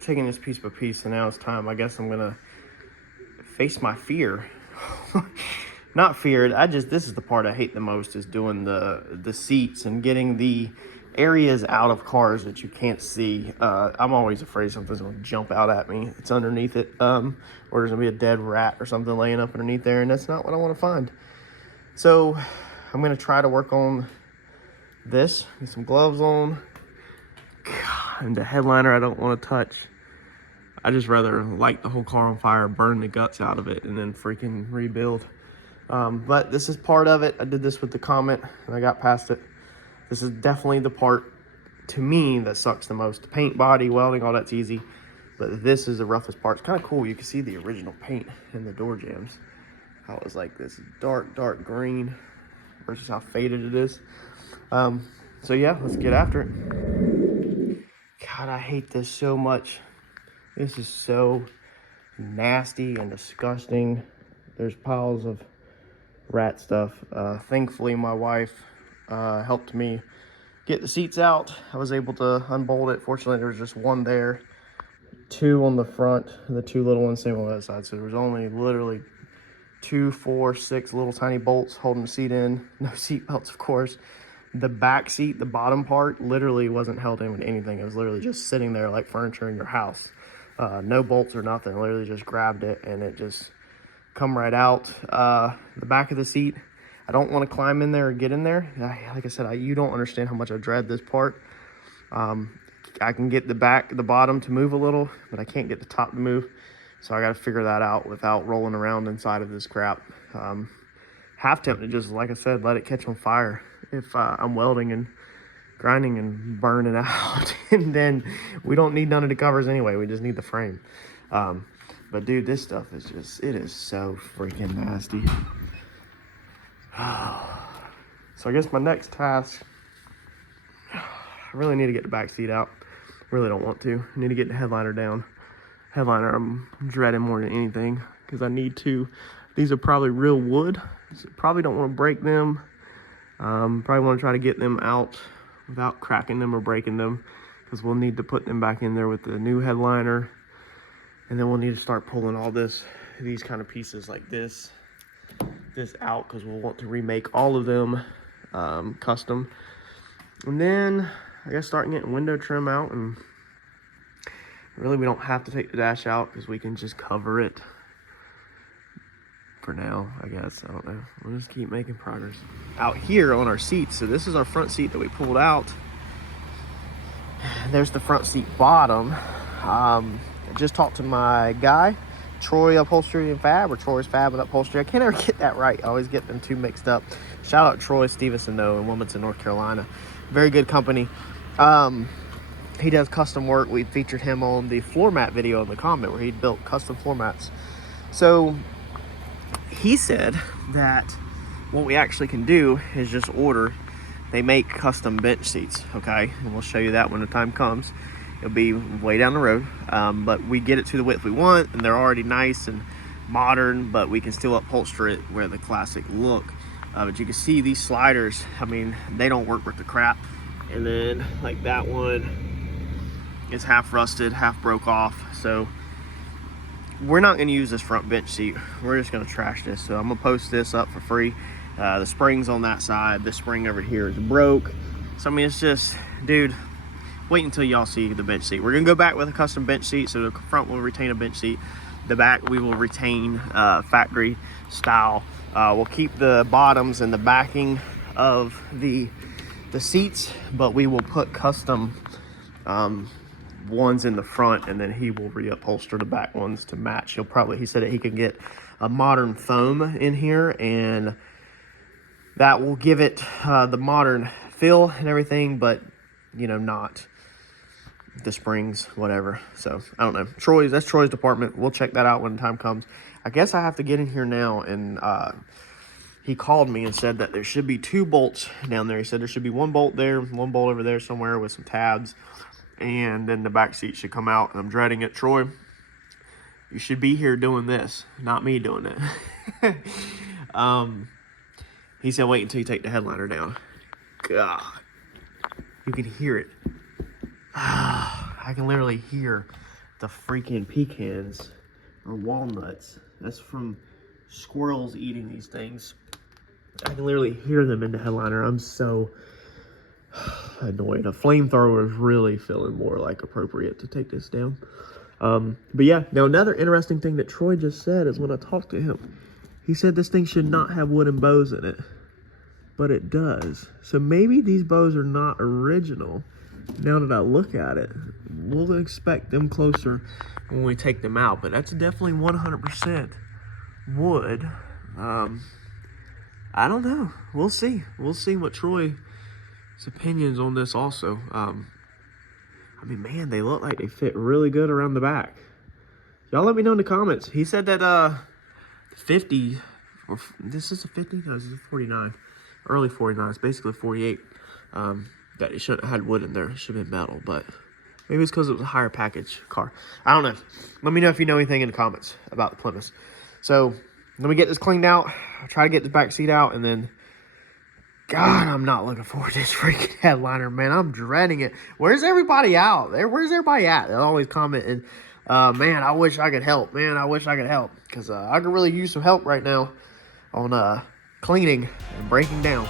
taking this piece by piece, and now it's time. I guess I'm gonna face my fear. Not feared. This is the part I hate the most, is doing the seats and getting the areas out of cars that you can't see. I'm always afraid something's gonna jump out at me. It's underneath it, or there's gonna be a dead rat or something laying up underneath there, and that's not what I want to find. So I'm gonna try to work on this. Get some gloves on. God, and the headliner I don't want to touch. I just rather light the whole car on fire, burn the guts out of it, and then freaking rebuild. But this is part of it. I did this with the Comet, and I got past it. This is definitely the part, to me, that sucks the most. The paint, body, welding, all that's easy. But this is the roughest part. It's kind of cool. You can see the original paint in the door jambs. How it was like this dark green versus how faded it is. So yeah, let's get after it. God, I hate this so much. This is so nasty and disgusting. There's piles of rat stuff. Thankfully, my wife helped me get the seats out. I was able to unbolt it. Fortunately, there was just one there, two on the front, and the two little ones same on that side. So there was only literally 2, 4, 6 little tiny bolts holding the seat in. No seat belts, of course. The back seat, the bottom part, literally wasn't held in with anything. It was literally just sitting there like furniture in your house. No bolts or nothing. Literally just grabbed it and it just come right out. The back of the seat, I don't want to climb in there or get in there. Like I said, you don't understand how much I dread this part. I can get the bottom to move a little, but I can't get the top to move. So I got to figure that out without rolling around inside of this crap. Half tempted, just like I said, let it catch on fire if I'm welding and grinding and burning out. And then we don't need none of the covers anyway. We just need the frame. But dude, this stuff is just, it is so freaking nasty. So I guess my next task, I really need to get the back seat out. Really don't want to. I need to get the headliner down. Headliner I'm dreading more than anything, because I need to. These are probably real wood, so probably don't want to break them. Probably want to try to get them out without cracking them or breaking them, because we'll need to put them back in there with the new headliner. And then we'll need to start pulling all these kind of pieces like this out, because we'll want to remake all of them custom. And then I guess starting getting window trim out, and really we don't have to take the dash out because we can just cover it for now, I guess. I don't know. We'll just keep making progress. Out here on our seats, so this is our front seat that we pulled out. There's the front seat bottom. I just talked to my guy, Troy Upholstery and Fab, or Troy's Fab and Upholstery. I can't ever get that right. I always get them two mixed up. Shout out Troy Stevenson, though, in Wilmington, North Carolina. Very good company. He does custom work. We featured him on the floor mat video in the Comet, where he built custom floor mats. So he said that what we actually can do is just order. They make custom bench seats, okay? And we'll show you that when the time comes. It'll be way down the road, but we get it to the width we want, and they're already nice and modern, but we can still upholster it where the classic look. But you can see these sliders, I mean, they don't work worth the crap. And then like that one is half rusted, half broke off. So we're not going to use this front bench seat. We're just going to trash this. So I'm going to post this up for free. The springs on that side, this spring over here is broke. So I mean, it's just, dude, wait until y'all see the bench seat. We're going to go back with a custom bench seat. So the front will retain a bench seat. The back we will retain factory style. We'll keep the bottoms and the backing of the seats, but we will put custom ones in the front, and then he will reupholster the back ones to match. He said that he could get a modern foam in here, and that will give it the modern feel and everything, but you know, not the springs, whatever. So I don't know. That's Troy's department. We'll check that out when the time comes. I guess I have to get in here now, and he called me and said that there should be 2 bolts down there. He said there should be 1 bolt there, 1 bolt over there somewhere with some tabs, and then the back seat should come out. And I'm dreading it. Troy, you should be here doing this, not me doing it. He said wait until you take the headliner down. God, you can hear it. I I can literally hear the freaking pecans or walnuts. That's from squirrels eating these things. I can literally hear them in the headliner. I'm so annoyed. A flamethrower is really feeling more like appropriate to take this down. But yeah, now another interesting thing that Troy just said is when I talked to him, he said this thing should not have wooden bows in it, but it does. So maybe these bows are not original. Now that I look at it, we'll expect them closer when we take them out, but that's definitely 100% wood. I don't know. We'll see. We'll see what Troy's opinions on this also. I mean, man, they look like they fit really good around the back. Y'all let me know in the comments. He said that 50, or this is a 50? No, this is a 49. Early 49, it's basically 48. That it shouldn't have had wood in there. It should have been metal, but maybe it's because it was a higher package car. I don't know. Let me know if you know anything in the comments about the Plymouth. So, let me get this cleaned out. I'll try to get this back seat out, and then, God, I'm not looking forward to this freaking headliner, man. I'm dreading it. Where's everybody out there? Where's everybody at? They're always commenting, man, I wish I could help. Man, I wish I could help. Because I could really use some help right now on cleaning and breaking down.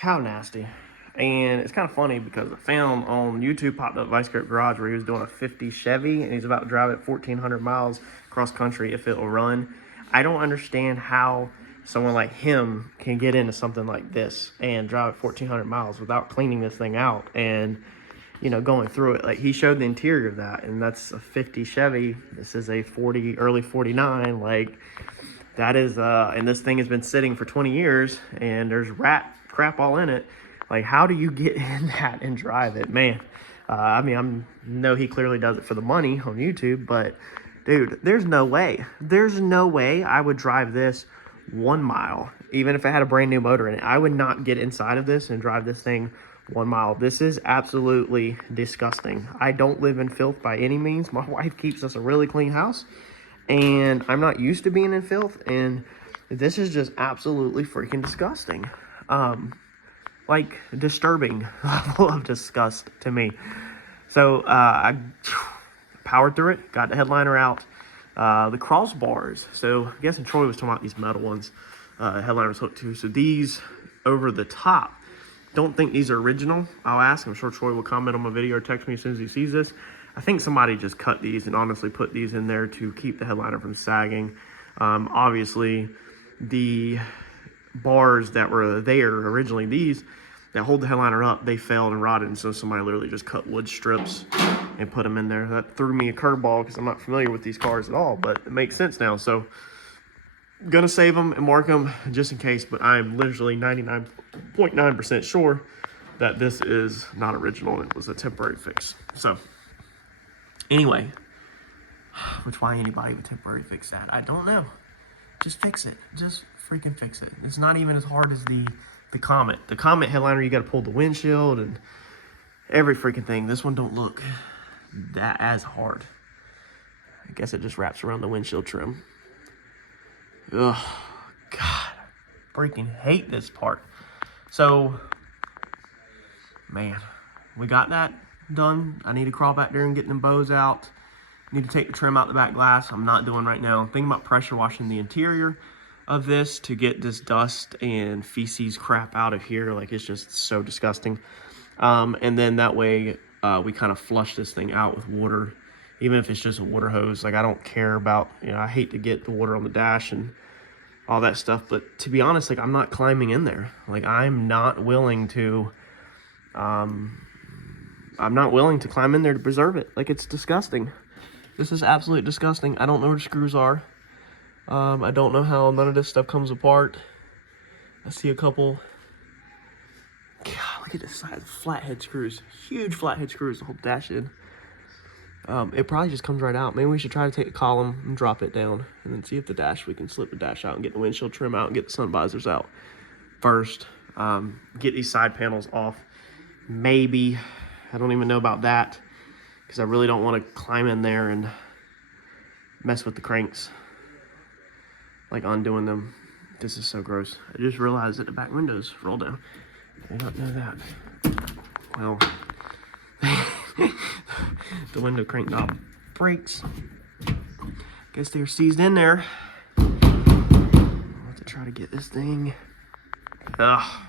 How nasty. And it's kind of funny because a film on YouTube popped up Vice Grip Garage where he was doing a 50 Chevy and he's about to drive it 1,400 miles cross country if it'll run. I don't understand how someone like him can get into something like this and drive it 1,400 miles without cleaning this thing out and, you know, going through it. Like, he showed the interior of that, and that's a 50 Chevy. This is a 40, early 49. Like, that is, and this thing has been sitting for 20 years and there's rat crap all in it. Like, how do you get in that and drive it, man? I mean, I know he clearly does it for the money on YouTube, but dude, there's no way I would drive this 1 mile, even if it had a brand new motor in it. I would not get inside of this and drive this thing 1 mile. This is absolutely disgusting. I don't live in filth by any means. My wife keeps us a really clean house, and I'm not used to being in filth, and this is just absolutely freaking disgusting. Like, disturbing level of disgust to me. So I powered through it, got the headliner out, the crossbars. So I'm guessing Troy was talking about these metal ones. Headliner was hooked to. So these over the top, don't think these are original. I'll ask. I'm sure Troy will comment on my video or text me as soon as he sees this. I think somebody just cut these and honestly put these in there to keep the headliner from sagging. Obviously, the bars that were there originally, these that hold the headliner up, they failed and rotted, and so somebody literally just cut wood strips and put them in there. That threw me a curveball because I'm not familiar with these cars at all, but it makes sense now. So gonna save them and mark them just in case, but I'm literally 99.9% sure that this is not original. It was a temporary fix. So anyway, which why anybody would temporary fix that, I don't know. Just fix it. Just freaking fix it. It's not even as hard as the Comet. The Comet headliner, you got to pull the windshield and every freaking thing. This one don't look that as hard. I guess it just wraps around the windshield trim. Ugh, God, freaking hate this part. So, man, we got that done. I need to crawl back there and get them bows out. Need to take the trim out the back glass. I'm not doing right now. I'm thinking about pressure washing the interior. of this to get this dust and feces crap out of here. Like, it's just so disgusting. And then that way we kind of flush this thing out with water, even if it's just a water hose. Like, I don't care about, you know, I hate to get the water on the dash and all that stuff, but to be honest, like, I'm not climbing in there. Like, I'm not willing to climb in there to preserve it. Like, it's disgusting. This is absolutely disgusting. I don't know where the screws are. I don't know how none of this stuff comes apart. I see a couple. God, look at the size of flathead screws. Huge flathead screws to hold the dash in. It probably just comes right out. Maybe we should try to take a column and drop it down and then see if we can slip the dash out and get the windshield trim out and get the sun visors out first. Get these side panels off. Maybe, I don't even know about that, because I really don't want to climb in there and mess with the cranks, like undoing them. This is so gross. I just realized that the back windows roll down. I did not know that. Well, the window crank knob breaks. Guess they're seized in there. I'll have to try to get this thing. Ugh.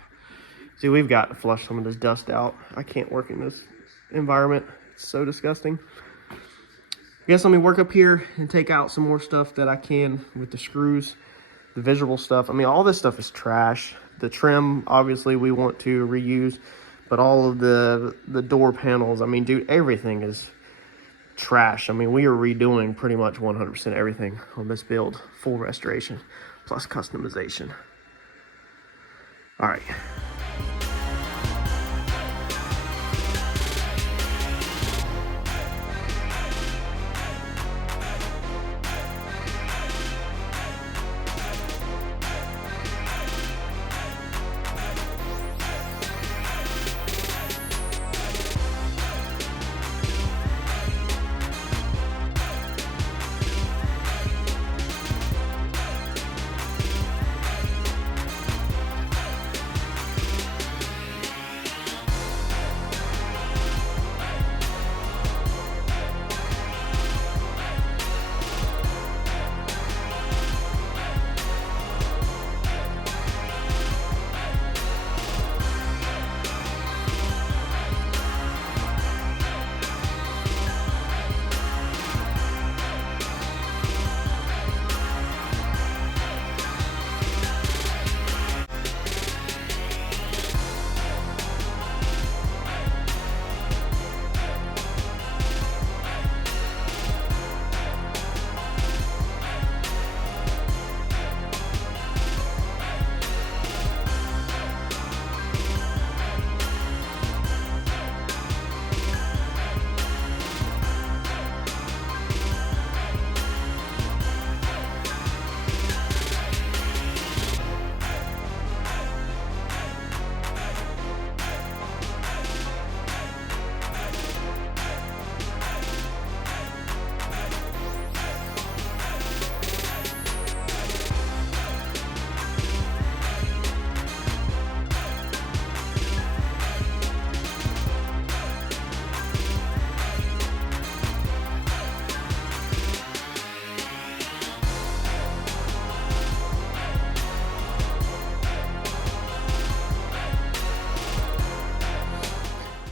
See, we've got to flush some of this dust out. I can't work in this environment. It's so disgusting. I guess let me work up here and take out some more stuff that I can with the screws, the visual stuff. I mean, all this stuff is trash. The trim, obviously, we want to reuse, but all of the door panels, I mean, dude, everything is trash. I mean, we are redoing pretty much 100% everything on this build. Full restoration plus customization. All right.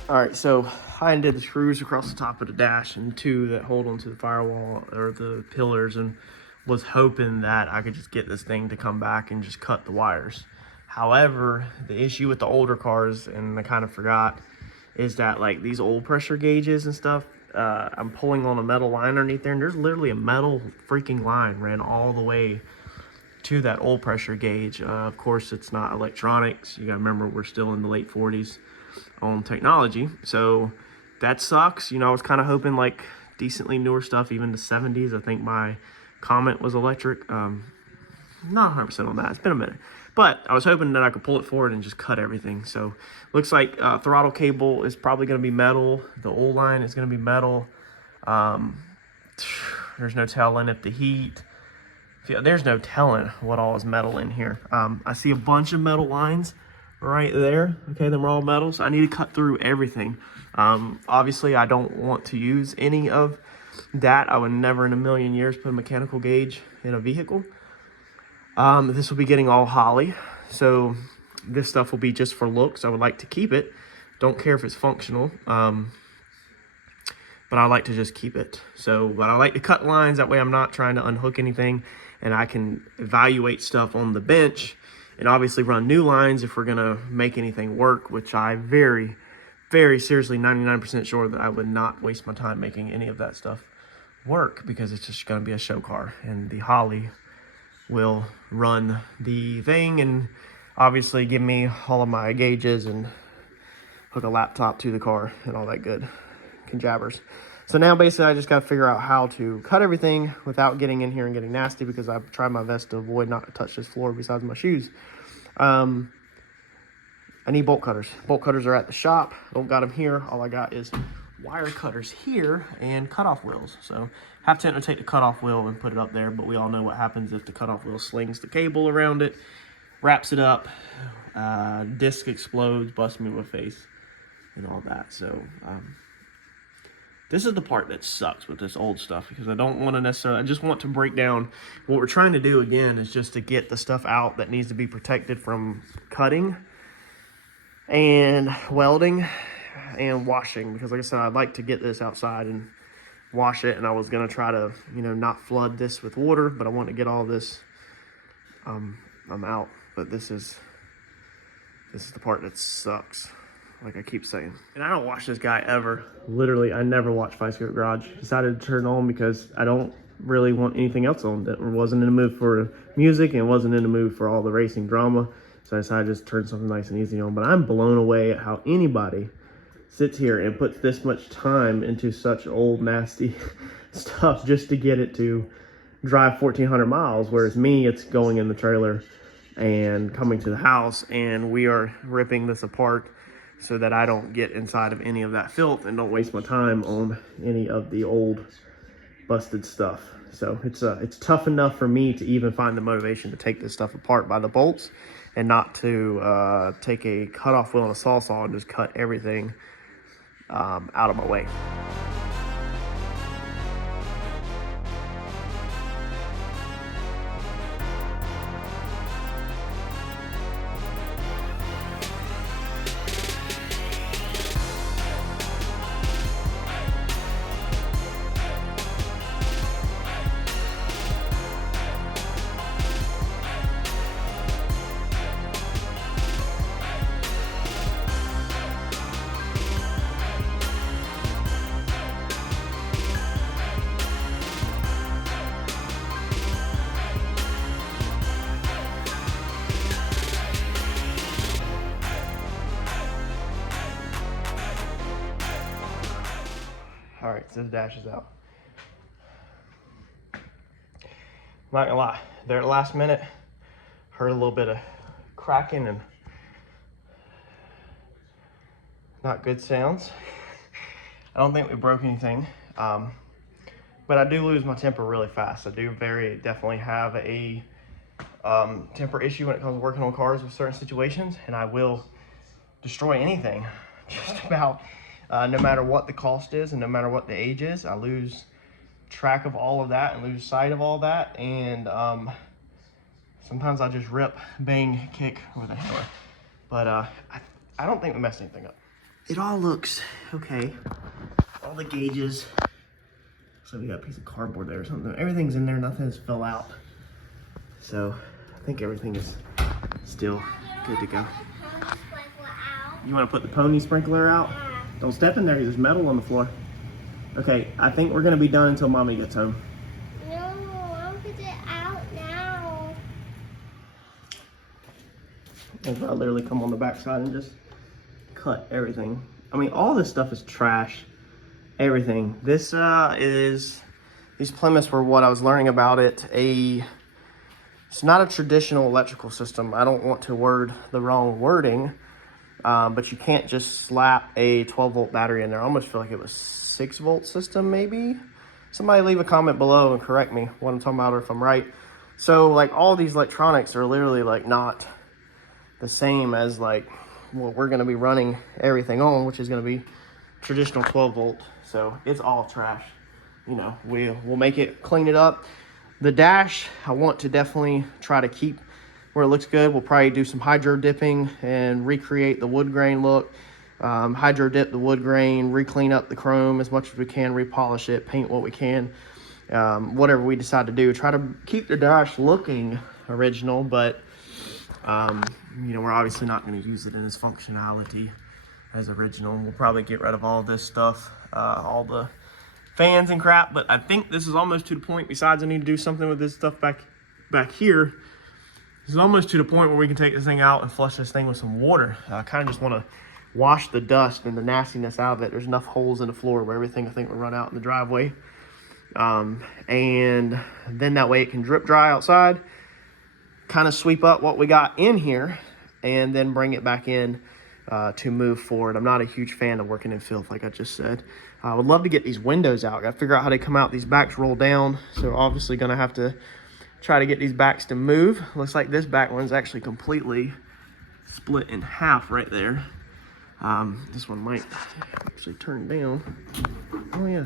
All right, so I undid the screws across the top of the dash and two that hold onto the firewall or the pillars, and was hoping that I could just get this thing to come back and just cut the wires. However, the issue with the older cars, and I kind of forgot, is that like these oil pressure gauges and stuff, I'm pulling on a metal line underneath there, and there's literally a metal freaking line ran all the way to that oil pressure gauge. Of course, it's not electronics. You gotta remember, we're still in the late 40s on technology, so that sucks. You know, I was kind of hoping like decently newer stuff, even the 70s. I think my Comet was electric. Not 100% on that. It's been a minute, but I was hoping that I could pull it forward and just cut everything. So looks like throttle cable is probably going to be metal. The oil line is going to be metal. There's no telling if the heat. There's no telling what all is metal in here. I see a bunch of metal lines right there. Okay, them are all metal, so I need to cut through everything. Obviously, I don't want to use any of that. I would never in a million years put a mechanical gauge in a vehicle. This will be getting all holly. So this stuff will be just for looks. I would like to keep it. Don't care if it's functional. But I like to just keep it. So, but I like to cut lines. That way I'm not trying to unhook anything, and I can evaluate stuff on the bench and obviously run new lines if we're gonna make anything work, which I very, very seriously 99% sure that I would not waste my time making any of that stuff work, because it's just gonna be a show car, and the Holly will run the thing and obviously give me all of my gauges and hook a laptop to the car and all that good conjabbers. So now basically I just got to figure out how to cut everything without getting in here and getting nasty, because I've tried my best to avoid not to touch this floor besides my shoes. I need bolt cutters. Bolt cutters are at the shop. Don't got them here. All I got is wire cutters here and cutoff wheels. So have to take the cutoff wheel and put it up there, but we all know what happens if the cutoff wheel slings the cable around it, wraps it up, disc explodes, busts me with face and all that. So this is the part that sucks with this old stuff, because I don't want to necessarily, I just want to break down what we're trying to do again is just to get the stuff out that needs to be protected from cutting and welding and washing, because like I said, I'd like to get this outside and wash it, and I was going to try to, you know, not flood this with water, but I want to get all this I'm out. But this is the part that sucks, like I keep saying. And I don't watch this guy ever. Literally, I never watch Five Secret Garage. Decided to turn on because I don't really want anything else on. That wasn't in the mood for music and wasn't in the mood for all the racing drama. So I decided to just turn something nice and easy on. But I'm blown away at how anybody sits here and puts this much time into such old, nasty stuff just to get it to drive 1,400 miles. Whereas me, it's going in the trailer and coming to the house, and we are ripping this apart so that I don't get inside of any of that filth and don't waste my time on any of the old busted stuff. So it's tough enough for me to even find the motivation to take this stuff apart by the bolts, and not to take a cutoff wheel and a saw and just cut everything out of my way. All right, so the dash is out. I'm not gonna lie, there at the last minute, heard a little bit of cracking and not good sounds. I don't think we broke anything, but I do lose my temper really fast. I do definitely have a temper issue when it comes to working on cars with certain situations, and I will destroy anything, just about. No matter what the cost is and no matter what the age is, I lose track of all of that and lose sight of all that. And sometimes I just rip, bang, kick with a hammer. But I don't think we messed anything up. It all looks okay. All the gauges. So we got a piece of cardboard there or something. Everything's in there, nothing has fell out. So I think everything is still good to go. You want to put the pony sprinkler out? Don't step in there, there's metal on the floor. Okay, I think we're gonna be done until Mommy gets home. No, I'll put it out now. And I literally come on the backside and just cut everything. I mean, all this stuff is trash. Everything. This these Plymouths were what I was learning about it. It's not a traditional electrical system. I don't want to word the wrong wording. But you can't just slap a 12-volt battery in there. I almost feel like it was 6-volt system, maybe? Somebody leave a comment below and correct me what I'm talking about, or if I'm right. So, like, all these electronics are literally, like, not the same as, like, what we're going to be running everything on, which is going to be traditional 12-volt. So, it's all trash. You know, we'll make it, clean it up, The dash, I want to definitely try to keep where it looks good. We'll probably do some hydro dipping and recreate the wood grain look. Hydro dip the wood grain, re-clean up the chrome as much as we can, repolish it, paint what we can. Whatever we decide to do, try to keep the dash looking original, but you know, we're obviously not going to use it in its functionality as original. We'll probably get rid of all this stuff, all the fans and crap, but I think this is almost to the point, besides I need to do something with this stuff back here, this is almost to the point where we can take this thing out and flush this thing with some water. I kind of just want to wash the dust and the nastiness out of it. There's enough holes in the floor where everything I think will run out in the driveway. And then that way it can drip dry outside, kind of sweep up what we got in here, and then bring it back in to move forward. I'm not a huge fan of working in filth, like I just said. I would love to get these windows out. Got to figure out how they come out. These backs roll down, so obviously going to have to try to get these backs to move. Looks like this back one's actually completely split in half right there. This one might actually turn down. Oh yeah.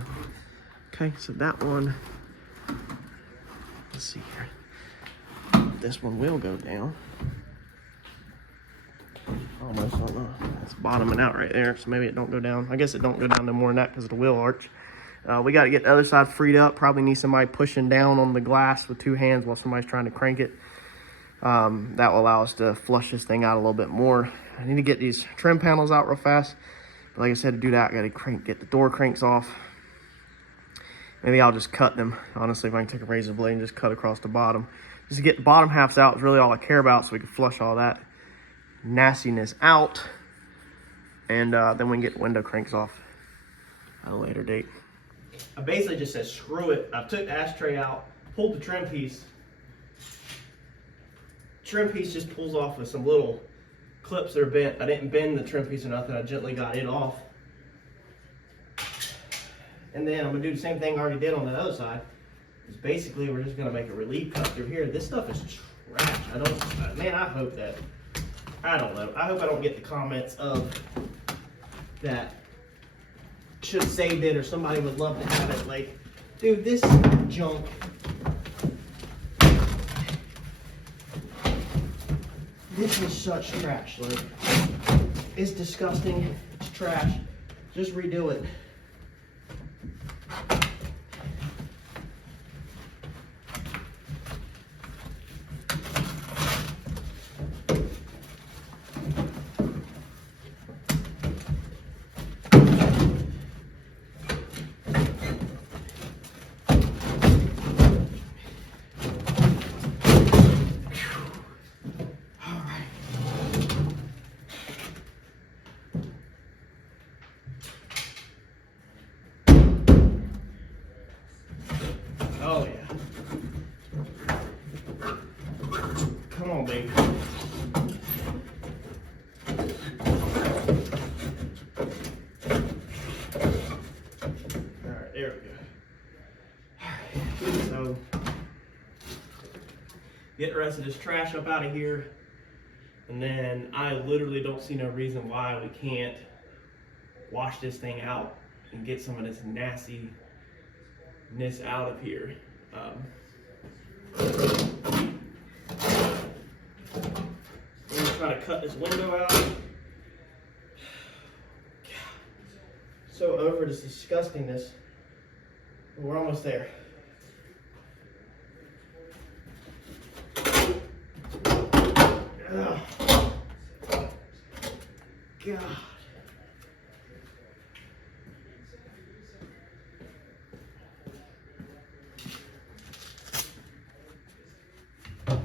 Okay, so that one, let's see here. This one will go down. Almost, I don't know. It's bottoming out right there, so maybe it don't go down. I guess it don't go down no more than that because of the wheel arch. We got to get the other side freed up. Probably need somebody pushing down on the glass with two hands while somebody's trying to crank it. That will allow us to flush this thing out a little bit more. I need to get these trim panels out real fast. But like I said, to do that, I got to get the door cranks off. Maybe I'll just cut them. Honestly, if I can take a razor blade and just cut across the bottom. Just to get the bottom halves out is really all I care about, so we can flush all that nastiness out. And then we can get the window cranks off at a later date. I basically just said, screw it. I took the ashtray out, pulled the trim piece. Trim piece just pulls off with some little clips that are bent. I didn't bend the trim piece or nothing. I gently got it off. And then I'm gonna do the same thing I already did on the other side. Is basically we're just gonna make a relief cut through here. This stuff is trash. Man, I hope that, I don't know. I hope I don't get the comments of that should have saved it or somebody would love to have it. Like, dude, this junk. This is such trash. Like, it's disgusting. It's trash. Just redo it. Oh yeah. Come on, baby. Alright, there we go. Alright, so get the rest of this trash up out of here. And then I literally don't see no reason why we can't wash this thing out and get some of this nastiness out of here. I'm gonna try to cut this window out. So over this disgustingness. We're almost there. Ugh. God.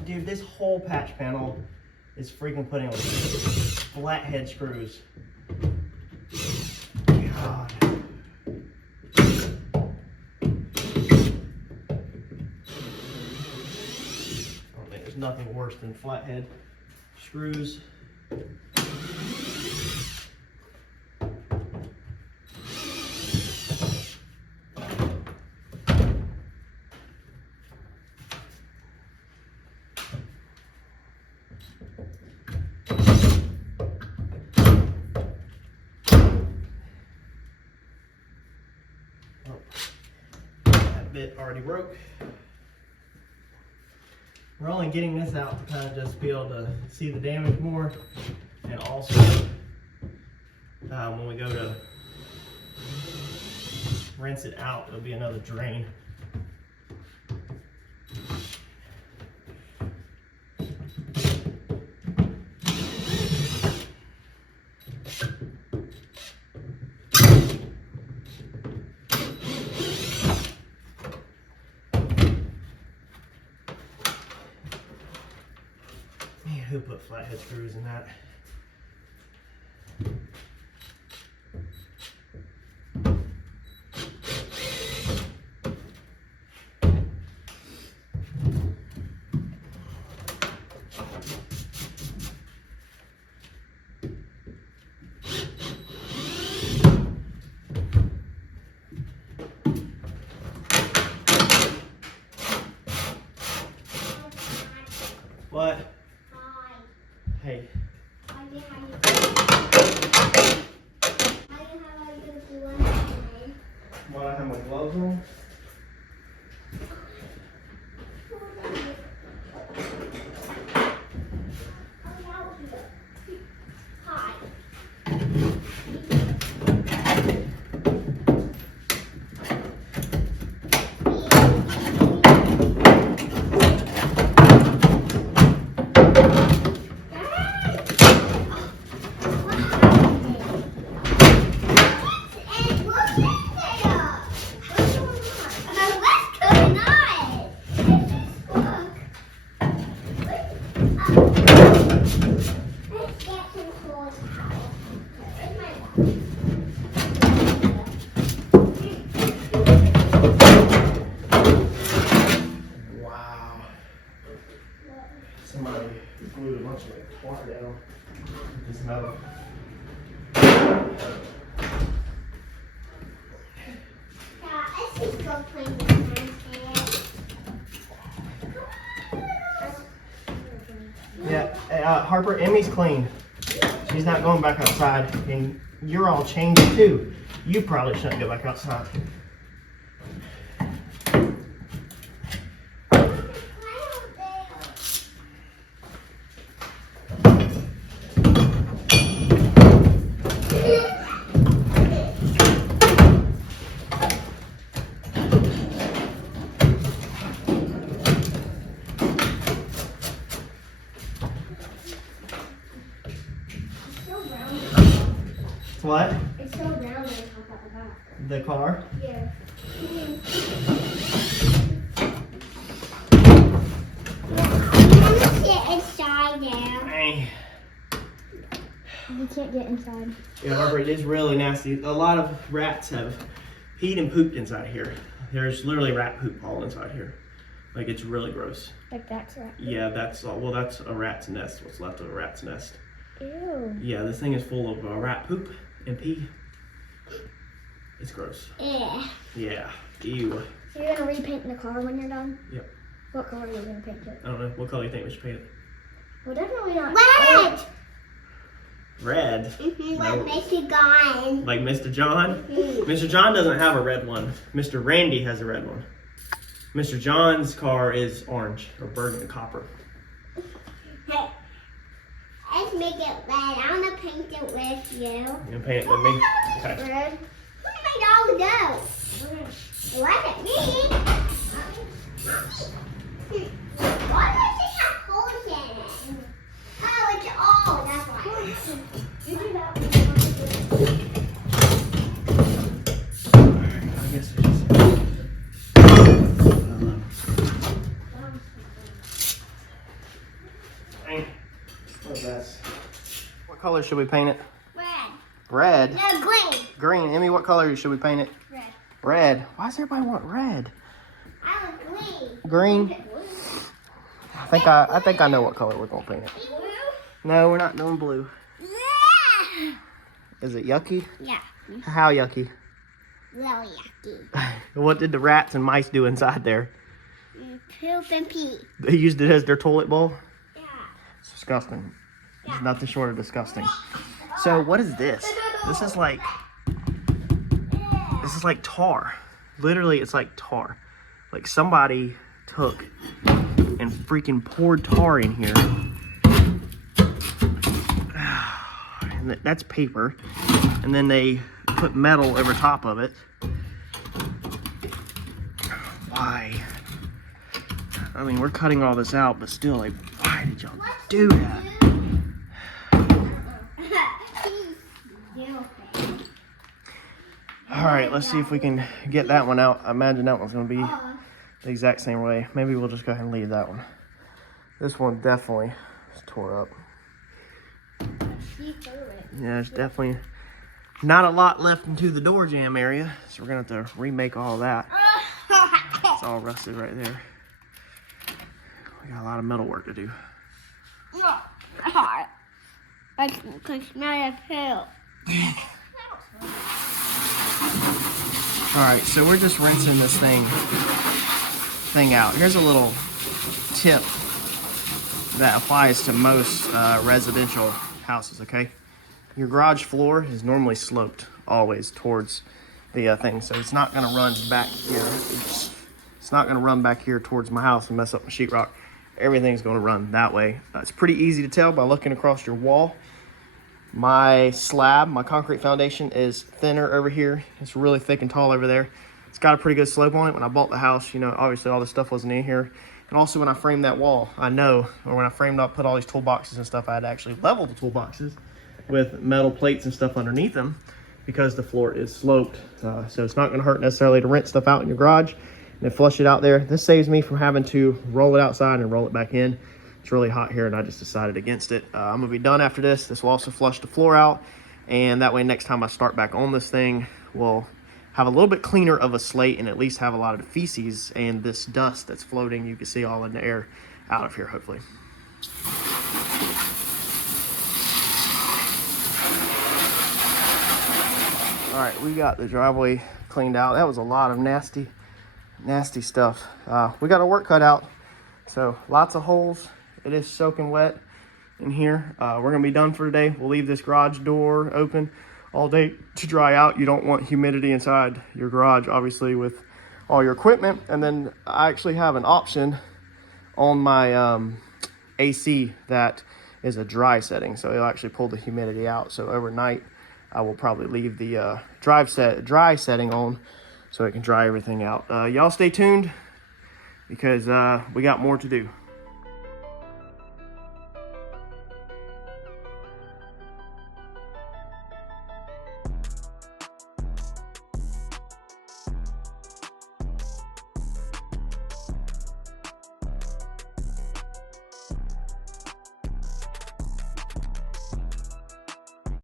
Dude, this whole patch panel is freaking putting on flathead screws. God. I think there's nothing worse than flathead screws. Bit already broke. we're only getting this out to kind of just be able to see the damage more, and also when we go to rinse it out, it'll be another drain. Man, who put flathead screws in that? What? Hi. Hey. How do you have your gloves on? Why I have my gloves on? Hi. Wow. Somebody glued a bunch of water down with this metal. Let's just go play with my Yeah, Harper, Emmy's clean. She's not going back outside, and you're all changed too. You probably shouldn't go back outside. What? It's so round when I pop out the back. The car? Yeah. Get inside there. Hey. You can't get inside. Yeah, Harper, it is really nasty. A lot of rats have peed and pooped inside here. There's literally rat poop all inside here. Like, it's really gross. Like that's right. Yeah, that's all. Well, that's a rat's nest. What's left of a rat's nest. Ew. Yeah, this thing is full of rat poop and pee. It's gross. Yeah. Yeah. Ew. So you're gonna repaint the car when you're done? Yep. What color are you gonna paint it? I don't know. What color do you think we should paint it? Well, definitely not red. Red? Like Mr. John. Like Mr. John? Mr. John doesn't have a red one. Mr. Randy has a red one. Mr. John's car is orange or burgundy copper. Hey, let's make it red. I wanna paint it with you. You gonna paint it with me? Okay. Red. Where did my dog go? It wasn't me. Why does it have holes in it? Oh, it's all. That's why. You do that. I guess we just... What color should we paint it? Red. Red? No, green. Green. Emmy, what color should we paint it? Red. Red. Why does everybody want red? I want green. Green? I think I know what color we're gonna paint it. Blue? No, we're not doing blue. Yeah. Is it yucky? Yeah. How yucky? Really yucky. What did the rats and mice do inside there? Poop and pee. They used it as their toilet bowl? Yeah. It's disgusting. It's nothing short of disgusting. So what is this? This is like tar. Literally, it's like tar. Like somebody took and freaking poured tar in here. And that's paper. And then they put metal over top of it. Why? I mean, we're cutting all this out, but still, like, why did y'all do that? All right, let's see if we can get that one out. I imagine that one's gonna be the exact same way. Maybe we'll just go ahead and leave that one. This one definitely is tore up. Yeah, there's definitely not a lot left into the door jamb area, so we're gonna have to remake all that. It's all rusted right there. We got a lot of metal work to do. I can smell your tail. All right, so we're just rinsing this thing out. Here's a little tip that applies to most residential houses, okay? Your garage floor is normally sloped always towards the thing, so it's not gonna run back here. It's not gonna run back here towards my house and mess up my sheetrock. Everything's gonna run that way. It's pretty easy to tell by looking across your wall. My slab, my concrete foundation is thinner over here. It's really thick and tall over there. It's got a pretty good slope on it. When I bought the house, you know, obviously all this stuff wasn't in here. And also when I framed that wall, I know, or when I framed up, put all these toolboxes and stuff, I had to actually level the toolboxes with metal plates and stuff underneath them because the floor is sloped. So it's not gonna hurt necessarily to rinse stuff out in your garage and then flush it out there. This saves me from having to roll it outside and roll it back in. It's really hot here and I just decided against it. I'm gonna be done after this. This will also flush the floor out, and that way next time I start back on this thing, we'll have a little bit cleaner of a slate and at least have a lot of the feces and this dust that's floating, you can see all in the air, out of here hopefully. All right, we got the driveway cleaned out. That was a lot of nasty stuff. We got our work cut out, so lots of holes. It is soaking wet in here. We're gonna be done for today. We'll leave this garage door open all day to dry out. You don't want humidity inside your garage, obviously, with all your equipment. And then I actually have an option on my AC that is a dry setting, so it'll actually pull the humidity out. So overnight, I will probably leave the dry setting on so it can dry everything out. Y'all stay tuned because we got more to do.